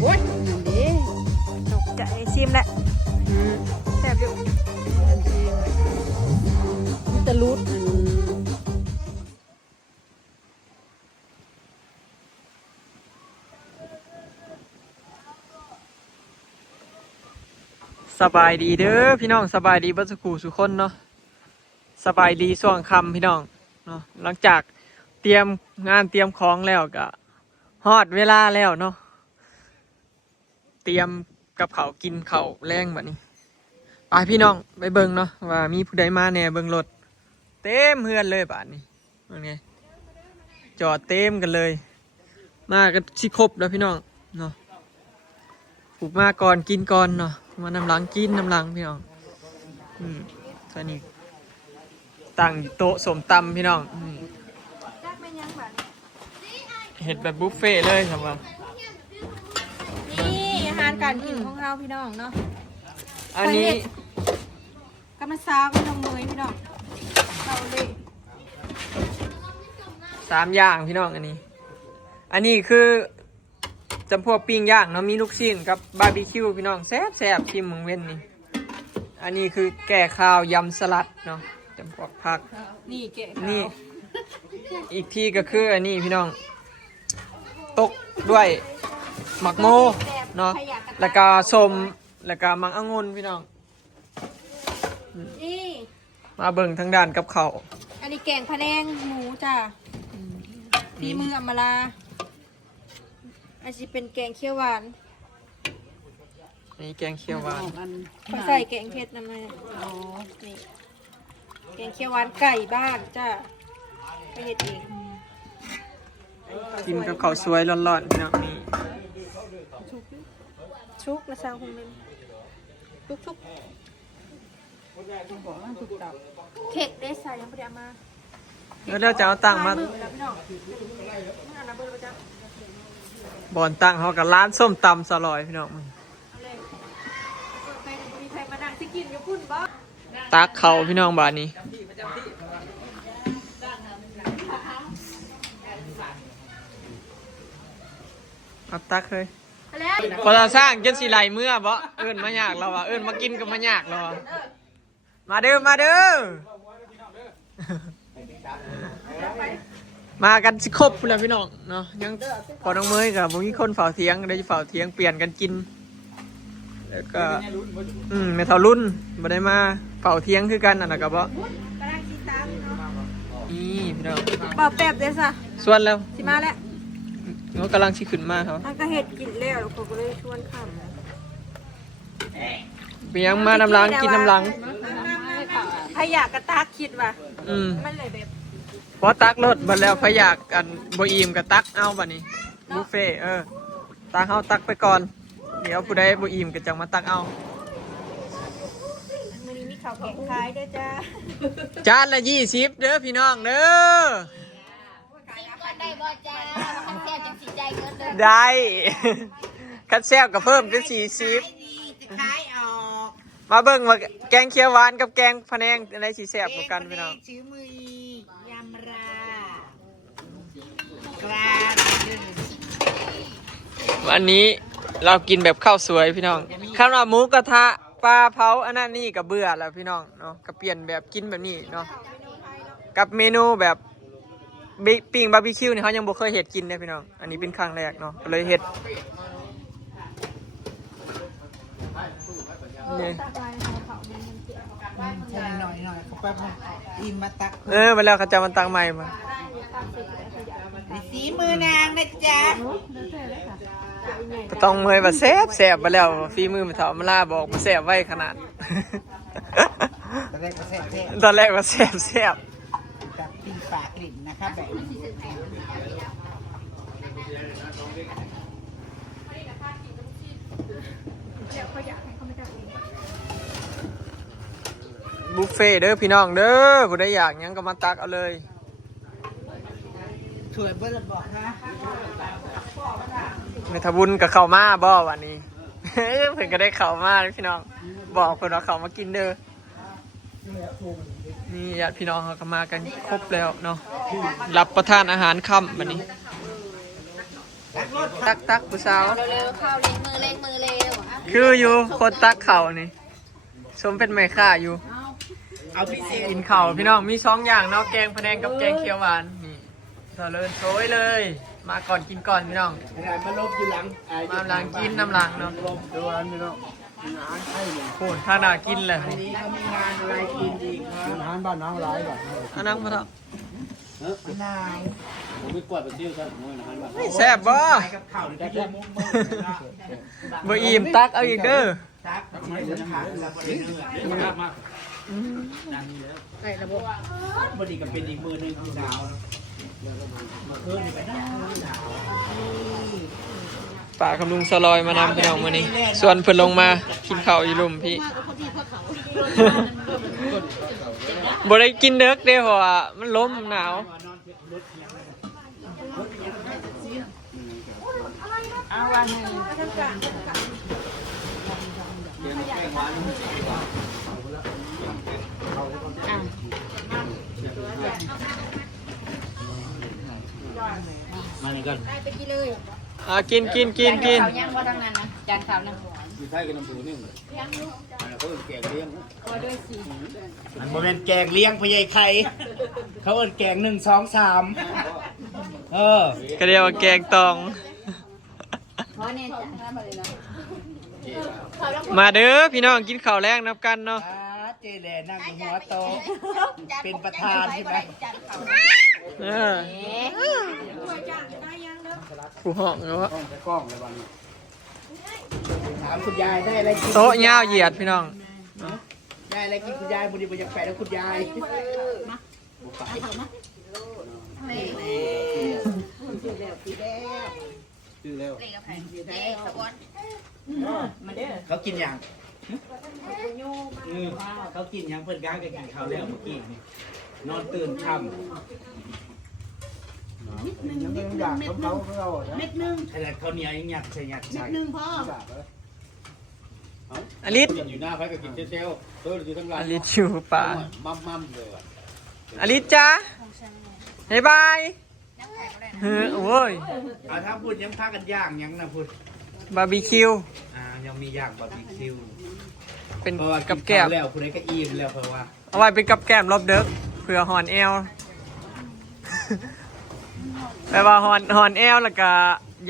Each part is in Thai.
โอ้ยนั่นดิตกใจชิมแหละแซ่บอยู่มันจะรูดสบายดีเด้อพี่น้องสบายดีบัสกูสุคนเนาะสบายดีช่วงค่ำพี่น้องเนาะหลังจากเตรียมงานเตรียมของแล้วก็ฮอดเวลาแล้วเนาะเตรียมกับเขากินเขาแรงแบบนี้ไปพี่น้องไปเบิ่งเนาะว่ามีผู้ใดมาแน่เบิ่งรถเต็มเฮือนเลยป่านนี้ว่าไงจอดเต็มกันเลยมากันสิครบแล้วพี่น้องเนาะปลูกมาก่อนกินก่อนเนาะมานำหลังกินนำหลังพี่น้องตอนนี้ตั้งโต๊ะสมตำพี่น้องเห็ดแบบบุฟเฟ่เลยครับว่านี่อาหารการกินของเราพี่น้องเนาะอันนี้กำมะซาวกับน้องเมยพี่น้องเราเลย3อย่างพี่น้องอันนี้คือจำพวกปิ้งย่างเนาะมีลูกชิ้นกับบาร์บีคิวพี่น้องแซ่บชิมมึงเว้นนี่อันนี้คือแก่ข้าวยำสลัดเนาะจำพวกผักนี่แกะนี่อีกที่ก็คืออันนี้พี่น้องตกด้วยหมักโมเนาะแล้วก็ส้มแล้วก็มังองุ่นพี่น้องนี่มาเบิ่งทางด้านกับเขาอันนี้แกงพะแนงหมูจ้ะฝีมืออำมาลาอันนี้เป็นแกงเขียวหวานนี่แกงเขียวหวานเขาใส่แกงเผ็ดน้ำมันนี่แกงเขียวหวานไก่บ้านจ้ะไปเฮ็ดเองกินกับข้าวสวยร้อนๆพี่น้องนี่ชุกละซาวคงนึงชุกเค้กได้ใส่ยังไม่ได้มาแล้วจะเอาตังค์มาบอนตังเขากับร้านส้มตำสลอยพี่น้องตักเขาพี่น้องบ้านนี้อับตักเลยพอเราสร้างจนสีไหลเมื่อบ่เอิ้นมายากเราอ่ะเอิ้นมากินกับมายากเราอ่ะมาเด้อมาเด้อมากันสิครบแล้วพี่น้องเนาะยังพอน้องเมยกับผมมีคนเฝ้าเถียงได้เฝ้าเถียงเปลี่ยนกันกินแล้วก็แม่เฒ่ารุ่นบ่ได้มาเฝ้าเถียงคือกันน่ะกับบ่นี่พี่น้องบ่แป๊บเด้อซะส่วนแล้วสิมาแล้วเขากำลังชิขึ้นมาเขาก็เห็ดกินแล้วเขาก็เลยชวนข้ามเปียงมาน้ำล้างกินน้ำล้างพยากระตากคิดว่ามันเลยแบบพอตักรถบัดแล้วพยากกันโบอีมกับตักเอาบัดนี้บุฟเฟ่ตักเอาตักไปก่อนเดี๋ยวผู้ใดโบอีมก็จังมาตักเอามื้อนี้มีข้าวแกงขายด้วยจ้าจานละ20เด้อพี่น้องเด้อได้บ่จ้าคันแซ่บจังสิใจเงินเด้อได้คันแซ่บก็เพิ่มเป็น40ขายออกมาเบิ่งว่าแกงเขียวหวานกับแกงพะแนงอะไรสิแซ่บกว่ากันพี่น้องชื่อมือยำรากลาวันนี้เรากินแบบข้าวสวยพี่น้องข้าวหน้าหมูกระทะปลาเผาอันนั้นนี่ก็เบื่อแล้วพี่น้องเนาะก็เปลี่ยนแบบกินแบบนี้เนาะกับเมนูแบบปิ้งบาร์บีคิวนี่เขายังบ่เคยเห็ดกินเลยพี่น้องอันนี้เป็นครั้งแรกเนาะก็เลยเห็ดนี่ใช่หน่อยเขาแป๊บนึงอิ่มมาตักมาแล้วเขาจะมันตังใหม่มาสีมือนางนะจ๊ะต้องเมยมาแซ่บมาแล้วฝีมือมาเถามาล่าบอกมาแซ่บไว้ขนาดตอนแรกมาแซ่บกับปิ้งปลากลิ่นนะครับแบบบุฟเฟ่เด้อพี่น้องเด้อผู้ใดอยากยังก็มาตักเอาเลยช่วยเบิ้ลบอกนะเมทบุญกับข้าวมาบ่วันนี้เพิ่นก็ได้ข้าวมาพี่น้องบอกเพิ่นว่าข้าวมากินเด้อนี่ญาติพี่น้องเขาก็มากันครบแล้วเนาะรับประทานอาหารค่ำวันนี้ ตักผู้สาว เร็วๆข้าวเล็งมือเร็วอ่ะ คืออยู่คนตักเข่านี่สมเป็นแม่ค้าอยู่ เอาพิเศษ กินเข่าพี่น้องมี2อย่างเนาะแกงพะแนงกับแกงเขียวหวานนี่สะเลินโชยเลย มาก่อนกินก่อนพี่น้อง ขนาดมาลบอยู่หลัง น้ำหลังกินน้ำหลังเนาะ ลบดูอันนี้เนาะงานให้เลย โหถ้าน่ากินเลย วันนี้เขามีงานอะไรกินอีกครับงานบ้านน้องร้ายแบบ อันนั้นมาเถอะ นาย ผมไม่กวาดไปเที่ยวครับผมอาหารบ้าน ไม่แซ่บบ่ กับข้าวหรือที่มุ้งมือ บ่อิ่มตักเอาอีกเด้อ ตักไม่เหลือขาดแล้วบริเนื้อ มาก ใส่ระบบ บดีกับเป็นอีกมือหนึ่งที่ดาวมาเพิ่มไปหน้าดาว ป่าคำลุงสลอยมานำพี่น้องมื้อนี้ ส่วนเพิ่นลงมากินข้าวอยู่ลุมพี่ บ่ได้กินเด็กเด้เพราะว่ามันลมหนาว เอาวันนี้ มาในกัน ได้ไปกินเลย กิน ข่าวย่างว่าทางนั้นนะจานข่าวนะ อยู่ใต้กันน้ำปูนี่มันเขาแกงเลี้ยง ขอด้วยสิ มันบ่เป็นแกงเลี้ยงพยายไข่เขาเอิ้นแกง1 2 3ก็เรียกว่าแกงตอง ขอเนี่ยจ้ะ มาเด้อพี่น้องกินข้าวแรงนับกันเนาะ เจแลนั่งอยู่หัวโตะเป็นประธานใช่ไหม เออผู้ห้องเนาะ ถามคุณยายได้อะไรกิน โต๊ะยาวเหยียดพี่น้อง ได้อะไรกินคุณยายบุรีบุญยังแฝงแล้วคุณยาย ชื่อแล้ว เขากินอย่างเขากินอย่างเพื่อนก้างกันกินข้าวแล้วเมื่อกี้นี่นอนตื่นค่ำยังไม่อยากเขาเม็ดนึงขนาดเขาเหนียวยังอยากใส่อยากใส่ อลิศ อยู่หน้าไฟก็กินเซลตัวอยู่ทั้งหลั อง ลิศอยู่ป่า มั่มเลยว่ะ อลิศจ้าบ๊ายบายเฮ้อโอ้ย เอาถ้าพูดยังพากันย่างยังนะพูด บาร์บีคิว ยังมีย่างบาร์บีคิว เป็น เพราะว่า กับแก้ม แล้วคุณไอ้ก็อิ่มแล้วเพราะว่า เอาไว้เป็นกับแก้มรอบเด็กเผื่อหอนแอล แปลว่าหอนแอลแล้วก็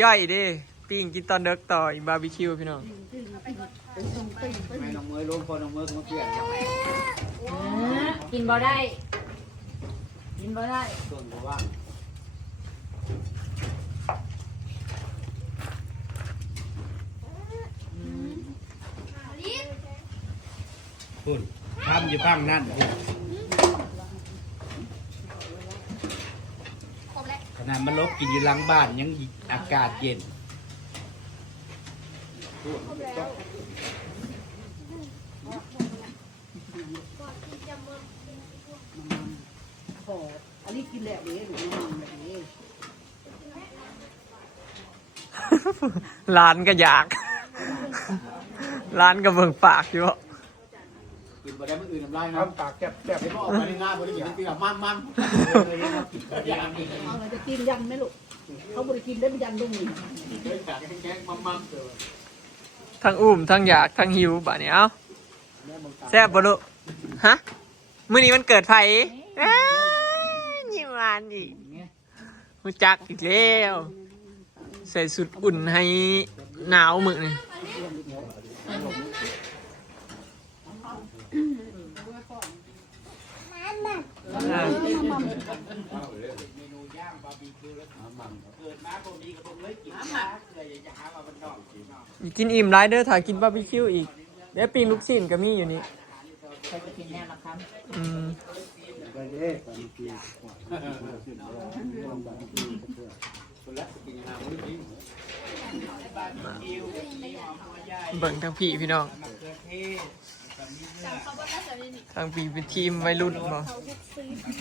ย่อยดิปิ้งกินตอนเด็กต่ออีกบาร์บีคิวพี่น้อง แม่น้องเมย์ลงพอน้องเมย์มาเปลี่ยน กินบ่ได้ กินบ่ได้ ส่วนเพราะว่า คุณทำอยู่ข้างนั่นขนาดมันลบกินอยู่หลังบ้านยังอากาศเย็น อันนี้กินแล้วนี่หนูแบบนี้ ร้านก็อยาก ร้านก็เบิ่งปากอยู่ กินบ่ได้มันอื่นน้ำลายนะ ปากแกบ ไม่ออกมาในหน้าบ่ได้กินที่แบบมั่ม เอาเราจะกินยันไหมลูกเขาบริกินได้เป็นยันลุงนี่ เลยปากแข็งๆมั่มเลย ทั้งอุ้มทั้งอยากทั้งหิวบ่เนี่ยเอ้าแซ่บบ่ลูกฮะมื้อนี้มันเกิดไผยิ้มหวานอีกรู้จักอีกแล้วใส่สุดอุ่นให้หนาวมื้อนี่อ่า เมนูย่างบาร์บีคิวแล้วเกิดมาคนนี้ก็ต้องเลยกินนะเลยอยากจะหามาบันดอกกินเนาะ กินอิ่มไรเด้อถ่ายกินบาร์บีคิวอีกเดี๋ยวปีนลูกชิ้นก็มีอยู่นี่ ใครจะกินแน่ละครับ อืม คนละกินอาหารมื้อนี้ เบิ่งทั้งพี่พี่น้อง มะเขือเทศกับมีเนื้อ ทางปีเป็นทีมวัยรุ่นบ่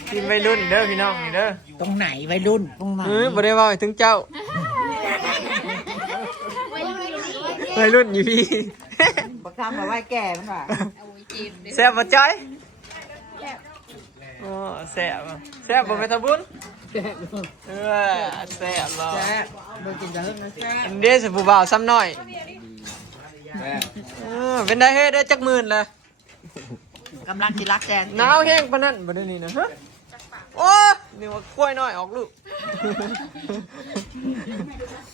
ทีมวัยรุ่นเด้อพี่น้องนี่เด้อ ตรงไหนวัยรุ่นตรงไหน บ่ได้เว่าให้ถึงเจ้าวัยรุ่นอยู่พี่ บักคำมาไหว้แก่มันว่ะ แซ่บบ่จ้อยอ๋อแซ่บบ่แม่ตาบุญ เออแซ่บบ่ แซ่บเบิ่งกินจะเฮิ่งนะแซ่บ อันเด้สิผู้บ่าวซ้ำหน่อยเป็นได้เฮ็ดได้จักหมื่นเลย กำลังกินรักแจน หนาวแห้งปานนั้นบ่ได้นี่นะฮะโอ้นี่ว่ากล้วยน้อยออกลูก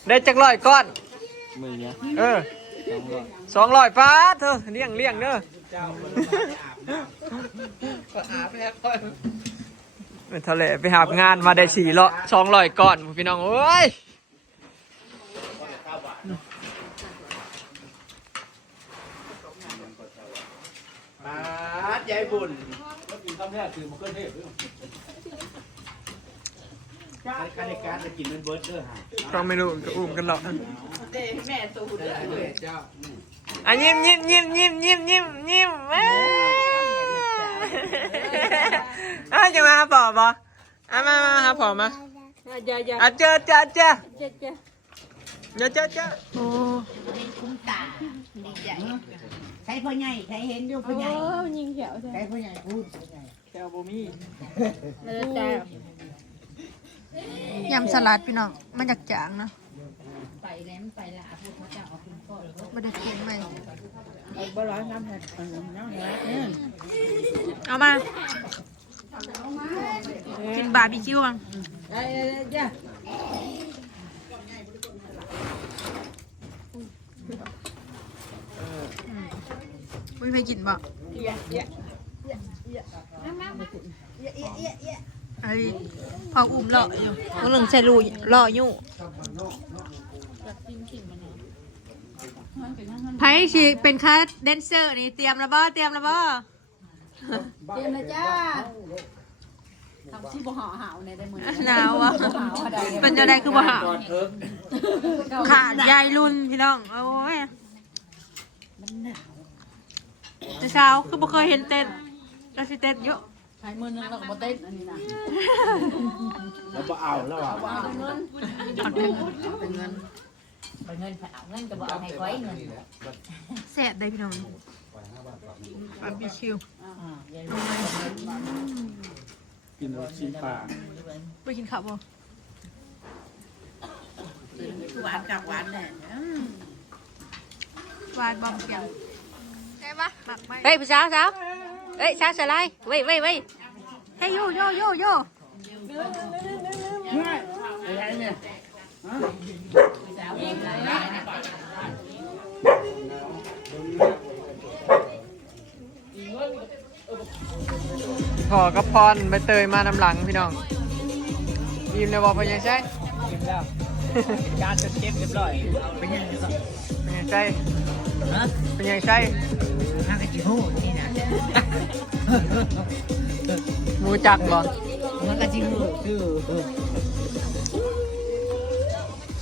ได้จักร้อยก้อนมือเนี้ย200ฟ้าเธอเลี้ยงเด้อเป็นทะเลไปหาบงานมาได้200ก้อนพี่น้องเอ้ย มาใหญ่บุญก็กินข้าวแรกคือมันก็เทพการในการจะกินเป็นเบิร์ดเด้อฮะ ก็ไม่รู้ก็อุ้มกันหรอก แม่ตูด เจ้า อ่ะยิ้มอ่ะจะมาหาปอบบ่อ่ะมาหาปอบมา อย่า อ่ะเจอโอ้ คุ้มตาดีใจใช้พ่อใหญ่ใช้เห็นอยู่พ่อใหญ่ ยิงแถว ใช้พ่อใหญ่พูด แกบ่มี ยำสลัดพี่น้องมันจากจางเนาะ ไปแล้วไปละพูดเขาจะเอาคุณพ่อ ไม่ได้กินไหม บ่ร้อยน้ำเห็ดน้ำเห็ดเนี่ย เอามากินบาร์บีคิวกัน ได้จ้ะ ไม่เคยกินบ่ไอ้พออุ้มเลาะอยู่มันหนึ่งใส่รูเลาะอยู่ไพ่ชีเป็นค่าแดนเซอร์นี่เตรียมแล้วบ่เตรียมแล้วจ้าทำชีบ่ห่อหาวในได้มือ หนาวอ่ะเป็นจะได้คือบ่หาขาดยายรุ่นพี่น้องโอ้ยแต่เช้าคือบ่เคยเห็นเต้นแล้วสิเต้นเยอะ ใช้มือนึงเราก็บ่เต้นอันนี้นะ แล้วก็เอาแล้วอ่ะ เป็นเงินเป็นเงินเป็นเงินเอาเงินก็บ่เอาให้ก้อยเงิน แซ่บได้พี่น้องบาร์บีคิว กินรสชิ้นปลา ไปกินข้าวบ่ หวานกับหวานแน่ วายบอมเกียวใช่ปะเฮ้ยผู้สาวเฮ้ยสาวสไลด์เว้ยเฮ้ยโยพอกับพรไปเตยมานำหลังพี่น้องยิ้มเลยบอกเป็นยังใช่ยิ้มแล้วการจะเก็บเรียบร้อยเป็นยังใช่เป็นยังใช่น่าจะจิ๋วนี่นะมูจักบ่มันก็จิ๋วคือ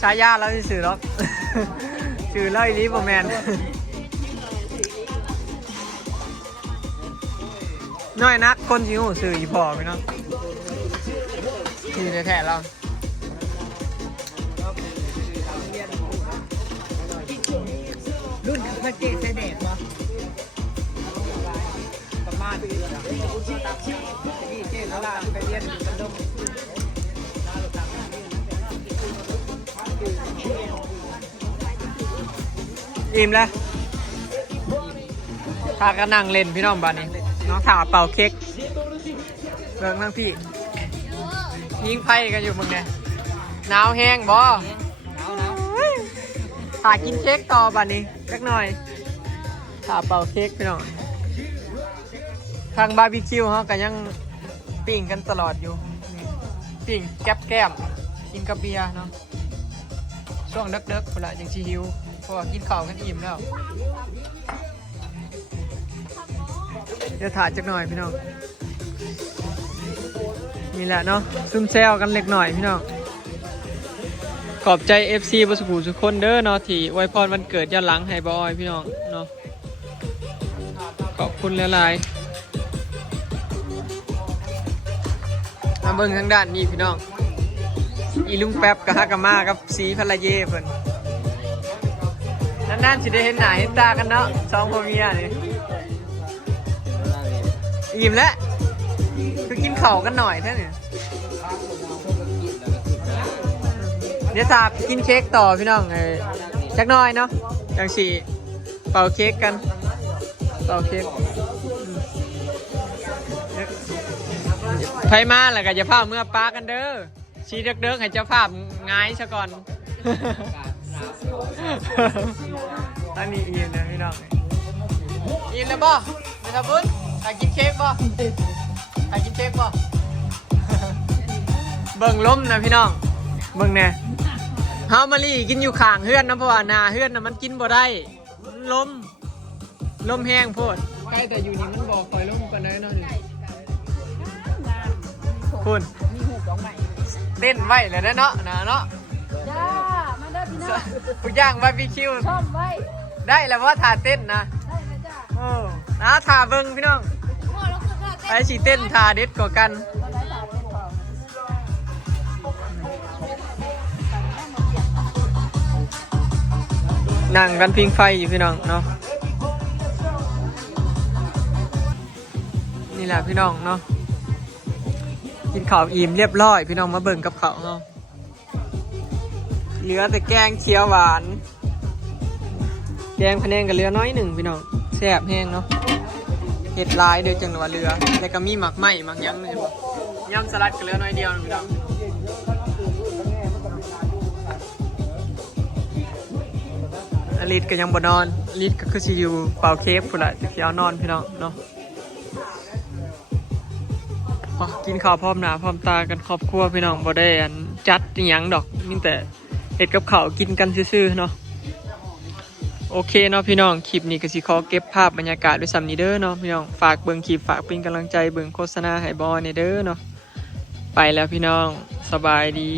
ชายาแล้วที่สื่อหรอกสื่อเล่าอีลีบแมนน้อยนักคนจิ๋วสื่ออีพอไปเนาะที่แท้ๆเรา รุ่นพระเจ้าเสด็จวะ ประมาณที่เจ๊เขาลาไปเรียนกันดมอิ่มแล้วพากันนั่งเล่นพี่น้องบ้านนี้น้องถาเป่าเค้กเบิ่งนั่งพี่ยิงไพ่กันอยู่มึงไงหนาวแห้งบ่ถากินเค้กต่อบ้านนี้เล็กหน่อยถาเป่าเค้กพี่น้องทางบาร์บีคิวเขาก็ยังปิ้งกันตลอดอยู่ปิ้งแก้มกินกับเบียร์เนาะช่วงเด็กๆเวลายังชิหิวเพราะว่ากินข้าวกันอิ่มแล้วเดี๋ยวถ่ายจักหน่อยพี่น้องนี่แหละเนาะซุ่มแซวกันเล็กหน่อยพี่น้องขอบใจ FC บสุขุสุคนเด้อเนาะที่อวยพรวันเกิดย้อนหลังให้บอยพี่น้องเนาะขอบคุณหลายๆมาเบิ่งทางด้านนี้พี่น้องอีลุงแป๊บกับฮักกามากับสีพลาเย่เพิ่นนั่นๆสิได้เห็นหน้าเห็นตากันเนาะสองพ่อเมียนี่อิ่มแล้วคือกินข้าวกันหน่อยแท้เนี่ย เดี๋ยวสาบกินเค้กต่อพี่น้องจักหน้อยเนาะจังสีเป่าเค้กกันเป่าเค้กไผมาแล้วก็จะพาเมื่อป้ากันเด้อชีเด็กๆให้เจ้าภาพง่ายซะก่อน ตอนนี้อิ่มนะพี่น้องอิ่มแล้วบ่ไม่ทำบุญใครกินเค้กบ่ใครกินเค้กบ่ เบิ่งล้มนะพี่น้องเบิ่งแน่เฮามาลี่กินอยู่ข้างเฮือนนะเพราะว่าหน้าเฮือนน่ะมันกินบ่ได้ลมแห้งโพดใกล้แต่อยู่นี่มันบ่คอยลมกันได้เนาะคุณเต้นไว้เลยนะเนาะนะเนาะ จ้ามาเด้อพี่น้อง ทุกอย่างบาร์บีคิว ชอบไว้ ได้แล้วว่าท่าเต้นนะ ได้ไหมจ้า โอ้นะท่าเบิ่งพี่น้อง โอ้แล้วก็ท่า ไปสิเต้นท่าเด็ดกว่ากันนั่งกันพิงไฟอยู่พี่น้องเนาะนี่แหละพี่น้องเนาะกินข้าวอิ่มเรียบร้อยพี่น้องมาเบิ่งกับข้าวเนาะเหลือแต่แกงเขียวหวานแกงพะแนงกับเรือน้อยหนึ่งพี่น้องแซ่บแห้งเนาะเห็ดลายเดือจังหวัดเรือแล้วก็มีหมักไหม้หมักยั้งเลยย่ำสลัดกับเรือน้อยเดียวนะพี่น้องอลิสก็ยังบ่นอนอลิสก็คือสิอยู่เป่าเค้กพุ่นละจะเขียวนอนพี่น้องเนาะกินข้าวพร้อมหน้าพร้อมตากันครอบครัวพี่น้องบ่ได้อันจัดอหยังดอกมีแต่เห็ดกับข้าวกินกันซื่อๆเนาะโอเคเนาะพี่น้องคลิปนี้ก็สิขอเก็บภาพบรรยากาศด้วยซ้ำนี้เด้อเนาะพี่น้องฝากเบิ่งคลิปฝากเป็นกำลังใจเบิ่งโฆษณาให้บอลเนี่ยเด้อเนาะไปแล้วพี่น้องสบายดี